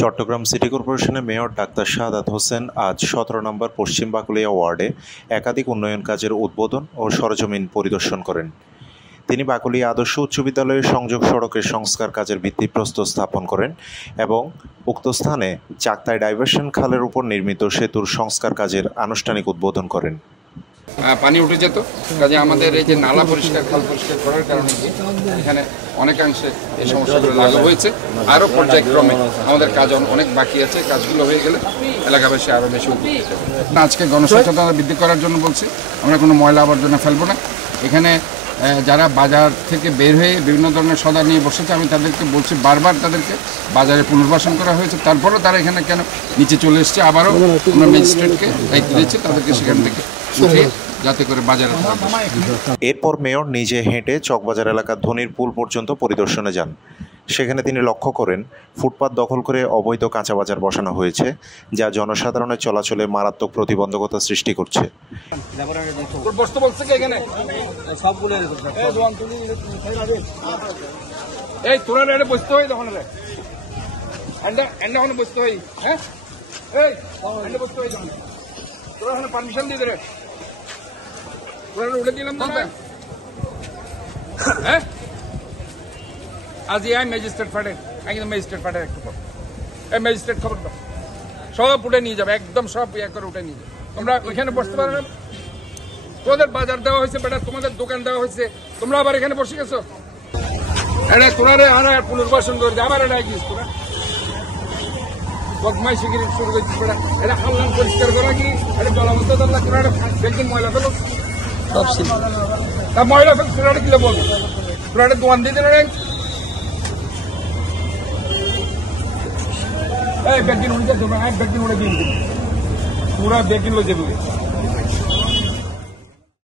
Chittagong city কর্পোরেশনের mayor doctor Shahadat Hossain আজ ১৭ নম্বর পশ্চিম বাকলিয়া ওয়ার্ডে একাধিক উন্নয়ন কাজের উদ্বোধন ও সরেজমিন পরিদর্শন করেন। তিনি বাকলিয়া আদর্শ উচ্চ বিদ্যালয়ের সংযোগ সড়কের সংস্কার কাজের ভিত্তিপ্রস্তর স্থাপন করেন এবং উক্ত স্থানে চাকতাই ডাইভারশন খালের উপর নির্মিত সেতুর সংস্কার কাজের আনুষ্ঠানিক উদ্বোধন করেন। পানি উঠে যেত, কাজে আমাদের এই যে নালা পরিষ্কার, খাল পরিষ্কার করার কারণে এখানে অনেকাংশে এই সমস্যাগুলো লাঘব হয়েছে। আরও পর্যায়ক্রমে আমাদের কাজ অনেক বাকি আছে, কাজগুলো হয়ে গেলে এলাকাবাসী আরও বেশি উপকৃত হবে। আজকে গণসচেতনতা বৃদ্ধি করার জন্য বলছি, আমরা কোনো ময়লা আবর্জনা ফেলবো না। এখানে যারা বাজার থেকে বের হয়ে বিভিন্ন ধরনের সদা নিয়ে বসেছে, আমি তাদেরকে বলছি বারবার, তাদেরকে বাজারে পুনর্বাসন করা হয়েছে, তারপরেও তারা এখানে কেন নিচে চলে এসছে। আবারও আমরা ম্যাজিস্ট্রেটকে দায়িত্ব দিচ্ছি তাদেরকে সেখান থেকে উঠে যাতে করে বাজারে। এরপর মেয়র নিজে হেঁটে চকবাজার এলাকার ধনির পুল পর্যন্ত পরিদর্শনে যান। সেখানে তিনি লক্ষ্য করেন ফুটপাত দখল করে অবৈধ কাঁচা বাজার বসানো হয়েছে, যা জনসাধারণের চলাচলে মারাত্মক প্রতিবন্ধকতা সৃষ্টি করছে। পারমিশন দিয়ে দেবে, উঠে দিলাম না। হ্যাঁ, আজ আই ম্যাজিস্ট্রেট ফাটে, আমি কিন্তু ম্যাজিস্ট্রেট ফাটে একটু পর এই ম্যাজিস্ট্রেট খবর দাও, সব উঠে নিয়ে যাবে, একদম সব ইয়ে করে উঠে নিয়ে যাবে। তোমরা ওইখানে বসতে পারো না, তোমাদের বাজার দেওয়া হয়েছে বেটা, তোমাদের দোকান দেওয়া হয়েছে, তোমরা আবার এখানে বসে গেছো। এটা তোরা রে আর পুনর্বাসন করে আবার এটা গিয়েছ, তোরা বদমাই শিগিরি শুরু করছিস বেটা। এটা হাল্লান পরিষ্কার করা কি, এটা জলাবদ্ধ দল্লা তোরা একদিন ময়লা ফেলো, তা ময়লা ফেল তোরা কিলো বলবো, তোরা একটা দোকান দিয়ে দিল। এই ব্যাগদিন উঠে যাচ্ছে, ব্যাগদিন উঠে দিন, পুরা ব্যাগদিন লয়ে যাবে।